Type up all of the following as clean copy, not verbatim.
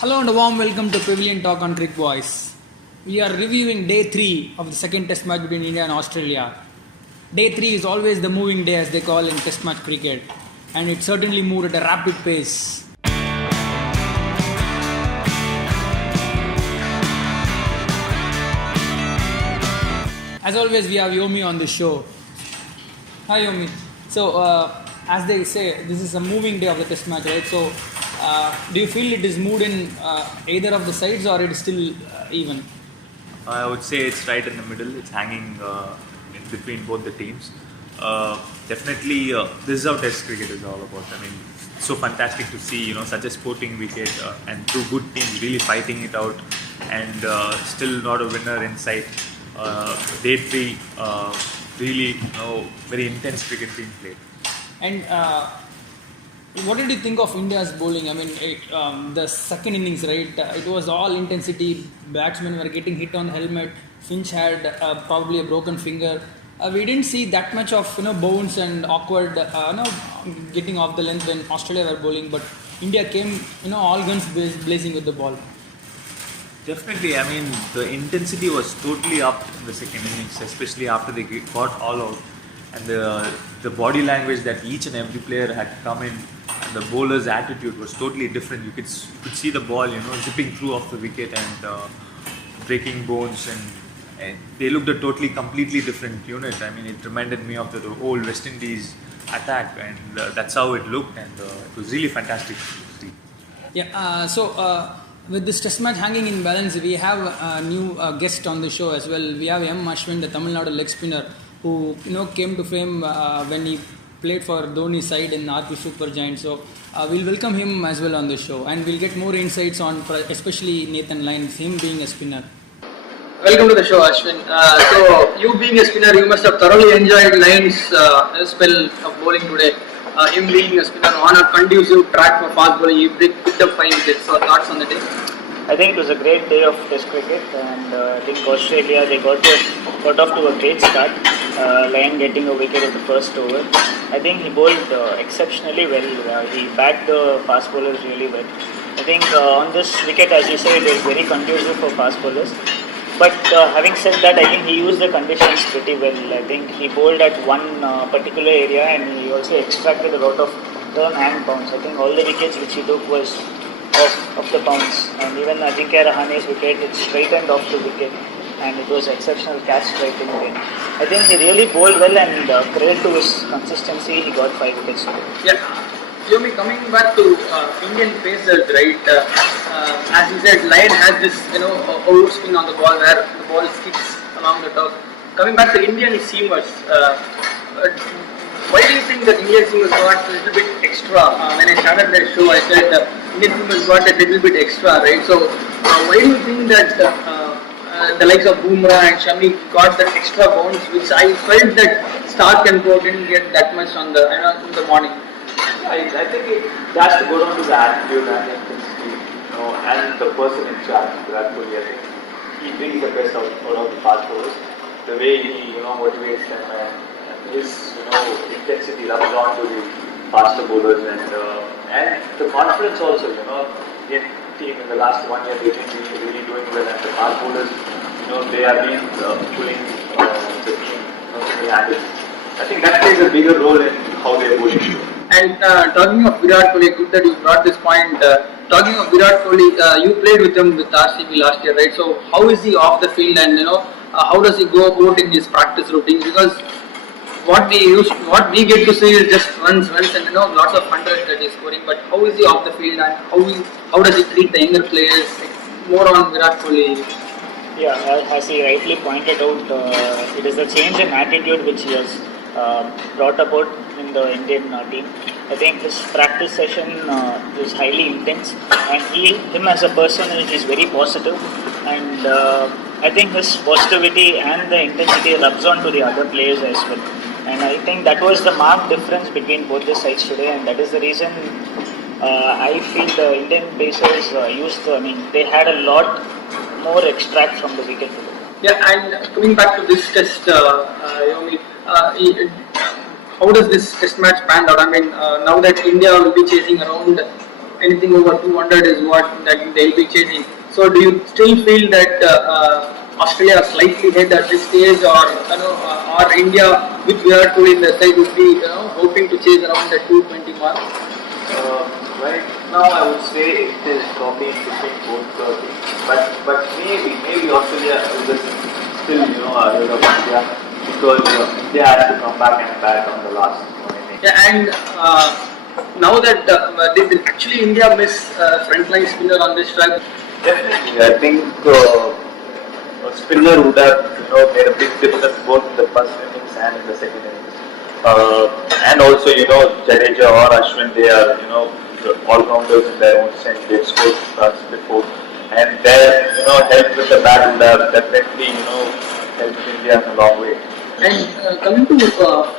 Hello and a warm welcome to Pavilion Talk on Cricket Boys. We are reviewing day 3 of the second test match between India and Australia. Day 3 is always the moving day as they call in test match cricket, and it certainly moved at a rapid pace. As always, we have Yomi on the show. Hi Yomi. So, as they say, this is a moving day of the test match, right? So, do you feel it is moved in either of the sides or it is still even? I would say it's right in the middle. It's hanging in between both the teams. Definitely, this is how Test cricket is all about. I mean, it's so fantastic to see such a sporting wicket and two good teams really fighting it out, and still not a winner in sight. Day 3, really very intense cricket being played. And what did you think of India's bowling? I mean, the second innings, right? It was all intensity. Batsmen were getting hit on the helmet. Finch had probably a broken finger. We didn't see that much of bounce and awkward getting off the length when Australia were bowling. But India came all guns blazing with the ball. Definitely, I mean the intensity was totally up in the second innings, especially after they got all out, and the body language that each and every player had come in, and the bowler's attitude was totally different. You could see the ball zipping through off the wicket and breaking bones, and they looked a completely different unit. I mean, it reminded me of the old West Indies attack, and that's how it looked, and it was really fantastic to see. Yeah. With this test match hanging in balance, we have a new guest on the show as well. We have M. Ashwin, the Tamil Nadu leg spinner, who came to fame when he played for Dhoni's side in RP Super Giants. So we'll welcome him as well on the show, and we'll get more insights on especially Nathan Lyons, him being a spinner. Welcome to the show, Ashwin. So you being a spinner, you must have thoroughly enjoyed Lyons' spell of bowling today. Him being a spinner on a conducive track for fast bowling, he picked up 5 wickets. So thoughts on the day? I think it was a great day of Test cricket, and I think Australia they got off to a great start. Lyon getting a wicket in the first over. I think he bowled exceptionally well. He backed the fast bowlers really well. I think on this wicket, as you said, it is very conducive for fast bowlers. But having said that, I think he used the conditions pretty well. I think he bowled at one particular area, and he also extracted a lot of turn and bounce. I think all the wickets which he took was off the bounce, and even Ajinkya Rahane's wicket, it straightened off the wicket, and it was exceptional catch right in the end. I think he really bowled well, and credit to his consistency, he got 5 wickets. Yeah. Yomi, coming back to Indian pacers, right? As you said, Lyon has this overspin on the ball where the ball skips along the top. Coming back to Indian seamers, why do you think that Indian seamers got a little bit extra? When I started the show, I said Indian seamers got a little bit extra, right? So why do you think that the likes of Bumrah and Shami got that extra bounce, which I felt that Stark and Co didn't get that much on in the morning? I think it has to go down to the attitude and intensity, and the person in charge. Virat Kohli, I think he brings the best out of the fast bowlers. The way he, motivates them, and his, intensity rubs on to the faster bowlers, and the confidence also. In team in the last 1 year, they've been really doing well, and the fast bowlers, they have been pulling the team to the handle. I think that plays a bigger role in how they're bowling. And talking of Virat Kohli, good that you brought this point. Talking of Virat Kohli, you played with him with RCB last year, right? So how is he off the field, and how does he go about in his practice routines? Because what we get to see is just runs, and lots of hundreds that he's scoring. But how is he off the field, and how does he treat the younger players? More on Virat Kohli. Yeah, as he rightly pointed out, it is a change in attitude which he has brought about in the Indian team. I think his practice session is highly intense, and him as a person is very positive, and I think his positivity and the intensity rubs on to the other players as well. And I think that was the marked difference between both the sides today, and that is the reason I feel the Indian pacers they had a lot more extract from the wicket today. Yeah, and coming back to this test, Yomi, how does this test match pan out? I mean, now that India will be chasing around anything over 200 is what that they'll be chasing. So do you still feel that Australia are slightly ahead at this stage, or or India with Virat Kohli in the side would be hoping to chase around the 220 mark? Right now, I would say it is probably in between both teams, but maybe Australia is still ahead of India because India has to come back and bat on the last inning. Yeah, and now that did actually India miss frontline spinner on this track? Definitely, I think a spinner would have made a big difference both in the first innings and in the second innings. And also, Jadeja or Ashwin, they are the all-rounders in their own sense. They've scored runs before, and their help with the bat would have definitely helped India in a long way. And coming to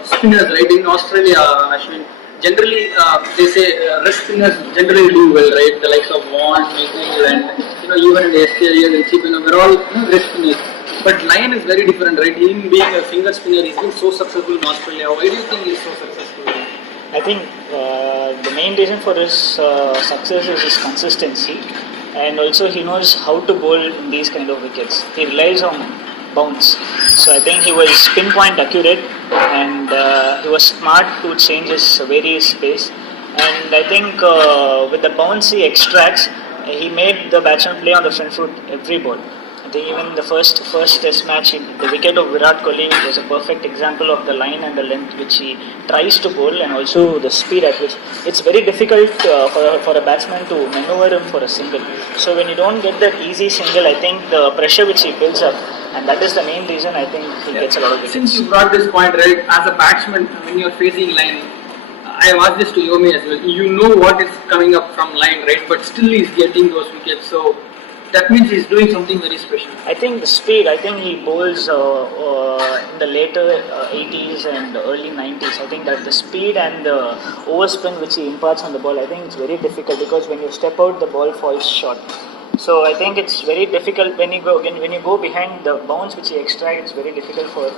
spinners, right, in Australia, Ashwin, generally they say wrist spinners generally do well, right? The likes of Vaughan, Mitchell, and even in the Australia, the Chip, we're all wrist spinners. But Lyon is very different, right? Him being a finger spinner, he's been so successful in Australia. Why do you think he's so successful? I think the main reason for his success is his consistency, and also he knows how to bowl in these kind of wickets. He relies on bounce. So I think he was pinpoint accurate, and he was smart to change his various pace. And I think with the bounce he extracts, he made the batsman play on the front foot every ball. I think even the first test match, the wicket of Virat Kohli was a perfect example of the line and the length which he tries to bowl, and also the speed at which it's very difficult for a batsman to maneuver him for a single. So when you don't get that easy single, I think the pressure which he builds up, and that is the main reason I think he gets a lot of wickets. Since you brought this point, right, as a batsman, when you're facing line, I have asked this to Yomi as well. You know what is coming up from line, right? But still he's getting those wickets. So that means he's doing something very special. I think the speed, I think he bowls in the later 80s and early 90s. I think that the speed and the overspin which he imparts on the ball, I think it's very difficult because when you step out, the ball falls short. So I think it's very difficult when you go behind the bounce which he extracts. It's very difficult for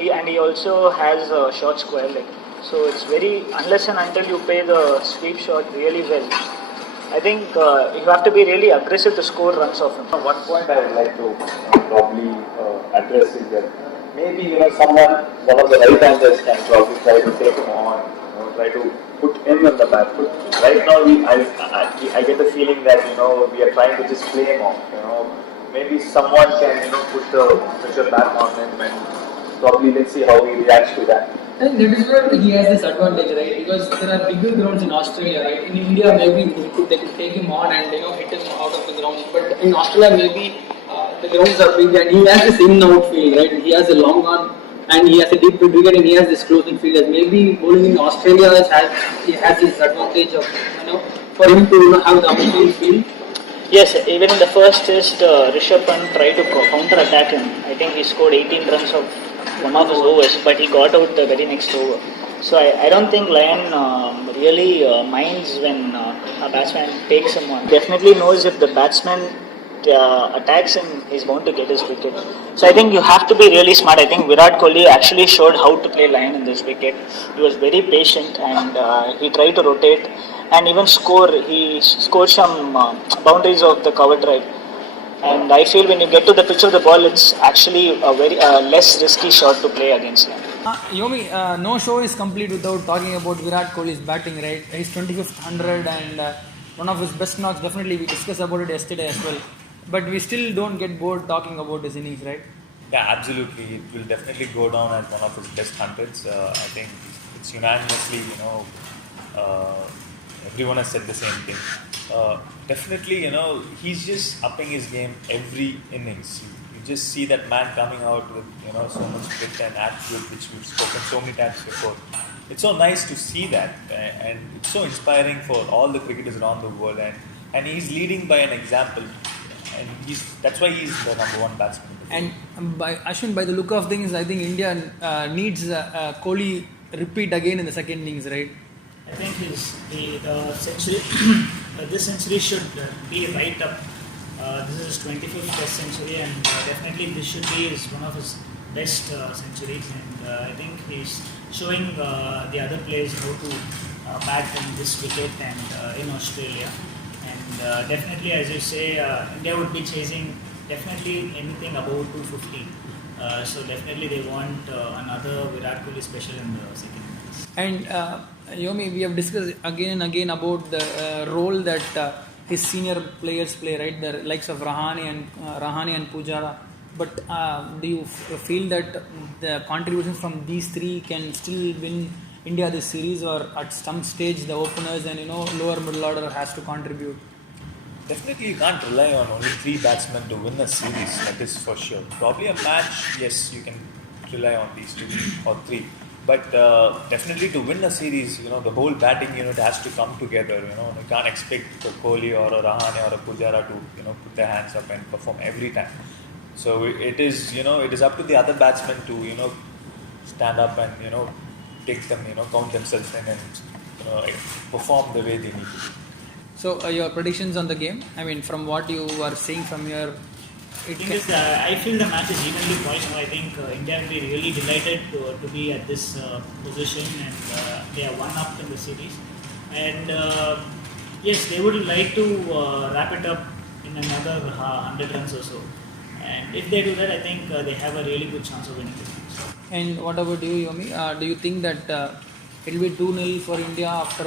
and he also has a short square leg. So it's very, unless and until you play the sweep shot really well, I think you have to be really aggressive to score runs off him. One point I would like to probably address is that maybe one of the right-handers can probably try to take him on, try to put him in the back foot. Right now, I get the feeling that we are trying to just play him off. Maybe someone can put the pressure back on him, and probably let's see how he reacts to that. And that is where he has this advantage, right? Because there are bigger grounds in Australia, right? In India, maybe they could take him on and hit him out of the ground. But in Australia, maybe the grounds are big and he has this in-out field, right? He has a long on and he has a deep wicket and he has this closing field. Maybe bowling in Australia has this advantage of for him to have the outfield field. Yes, even in the first test, Rishabh Pant tried to counter-attack him. I think he scored 18 runs of one of his overs, but he got out the very next over. So I don't think Lyon really minds when a batsman takes him on. Definitely knows if the batsman attacks him, he's bound to get his wicket. So I think you have to be really smart. I think Virat Kohli actually showed how to play Lyon in this wicket. He was very patient and he tried to rotate and even score. He scored some boundaries of the cover drive. And I feel when you get to the pitch of the ball, it's actually a very less risky shot to play against him. Yomi, no show is complete without talking about Virat Kohli's batting, right? His 25th 100 and one of his best knocks. Definitely, we discussed about it yesterday as well. But we still don't get bored talking about his innings, right? Yeah, absolutely. It will definitely go down as one of his best hundreds. I think it's unanimously, everyone has said the same thing. Definitely, he's just upping his game every innings. You just see that man coming out with, so much grit and attitude, which we've spoken so many times before. It's so nice to see that, and it's so inspiring for all the cricketers around the world. And he's leading by an example, and that's why he's the number one batsman. And by the look of things, I think India needs Kohli repeat again in the second innings, right? I think the century, this century should be right up. This is his 25th Test century, and definitely this should be one of his best centuries, and I think he's showing the other players how to bat in this wicket and in Australia. And definitely, as you say, India would be chasing definitely anything above 250. So definitely they want another Virat Kohli special in the second innings. And Yomi, we have discussed again and again about the role that his senior players play, right? The likes of Rahane and Pujara. But do you feel that the contributions from these three can still win India this series, or at some stage the openers and lower middle order has to contribute? Definitely, you can't rely on only three batsmen to win a series. That is for sure. Probably a match, yes, you can rely on these two or three. But definitely to win a series, the whole batting unit has to come together. You can't expect a Kohli or a Rahane or a Pujara to put their hands up and perform every time. So it is up to the other batsmen to stand up and take them, count themselves in and perform the way they need to. So your predictions on the game? I mean, from what you are seeing from your... I feel the match is evenly poised. I think India will be really delighted to be at this position, and they are one up in the series. And yes, they would like to wrap it up in another 100 runs or so. And if they do that, I think they have a really good chance of winning this match. And what about you, Yomi? Do you think that it will be 2-0 for India after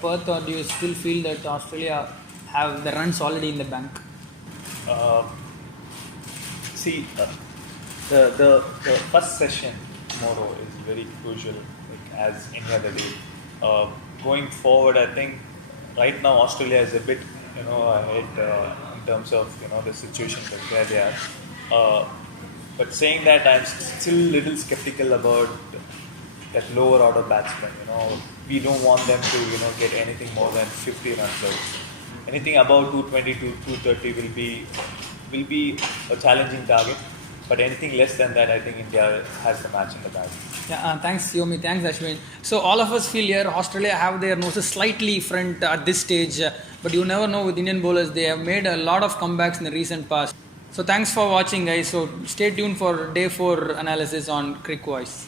Perth, or do you still feel that Australia have the runs already in the bank? The first session tomorrow is very crucial, as any other day. Going forward, I think right now Australia is a bit ahead in terms of the situation where they are. But saying that, I'm still a little skeptical about that lower order batsmen. We don't want them to get anything more than 50 runs out. Anything above 220 to 230 will be a challenging target. But anything less than that, I think India has the match in the bag. Yeah, thanks Yomi, thanks Ashwin. So all of us feel here Australia have their noses slightly front at this stage, but you never know with Indian bowlers. They have made a lot of comebacks in the recent past. So thanks for watching, guys. So stay tuned for day 4 analysis on Crick Voice.